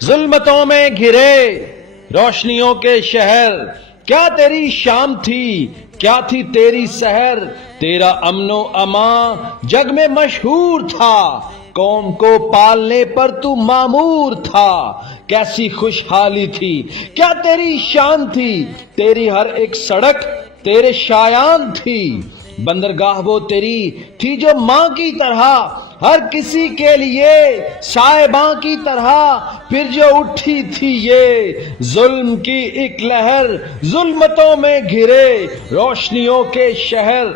ظلمتوں میں گھرے روشنیوں کے شہر، کیا تیری شام تھی کیا تھی تیری سحر، تیرا امن و امان جگ میں مشہور تھا، قوم کو پالنے پر تو مامور تھا، کیسی خوشحالی تھی کیا تیری شان تھی، تیری ہر ایک سڑک تیرے شایان تھی، بندرگاہ وہ تیری تھی جو ماں کی طرح، ہر کسی کے لیے صاحباں کی طرح، پھر جو اٹھی تھی یہ ظلم کی ایک لہر، ظلمتوں میں گھرے روشنیوں کے شہر،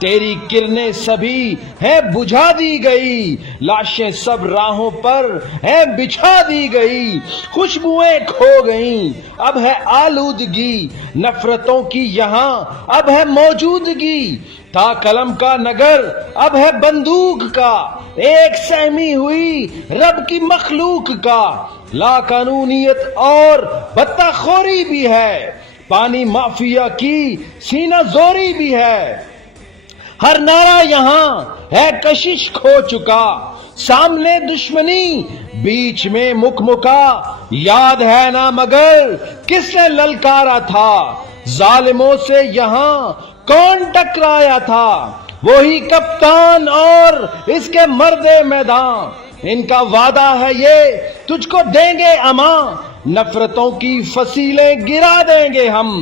تیری کرنیں سبھی ہیں بجھا دی گئی، لاشیں سب راہوں پر ہیں بچھا دی گئی، خوشبوئیں کھو گئیں اب ہے آلودگی، نفرتوں کی یہاں اب ہے موجودگی، تھا قلم کا نگر اب ہے بندوق کا، ایک سہمی ہوئی رب کی مخلوق کا، لا قانونیت اور بتہ خوری بھی ہے، پانی مافیا کی سینہ زوری بھی ہے، ہر نعرہ یہاں ہے کشش کھو چکا، سامنے دشمنی بیچ میں مکمکا، یاد ہے نا مگر کس نے للکارا تھا، ظالموں سے یہاں کون ٹکرایا تھا، وہی کپتان اور اس کے مرد میدان، ان کا وعدہ ہے یہ تجھ کو دیں گے امان، نفرتوں کی فصیلیں گرا دیں گے ہم،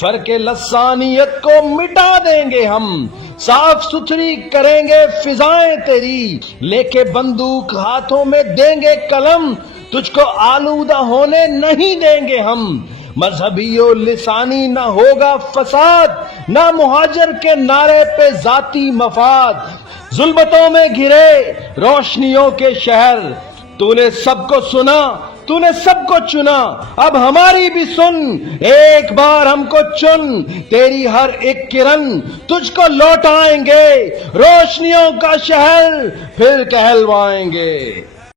فرق لسانیت کو مٹا دیں گے ہم، صاف ستھری کریں گے فضائیں تیری، لے کے بندوق ہاتھوں میں دیں گے قلم، تجھ کو آلودہ ہونے نہیں دیں گے ہم، مذہبی و لسانی نہ ہوگا فساد، نہ مہاجر کے نعرے پہ ذاتی مفاد، ظلمتوں میں گھرے روشنیوں کے شہر، تو نے سب کو سنا تو نے سب کو چنا، اب ہماری بھی سن، ایک بار ہم کو چن، تیری ہر ایک کرن تجھ کو لوٹائیں گے، روشنیوں کا شہر پھر کہلوائیں گے۔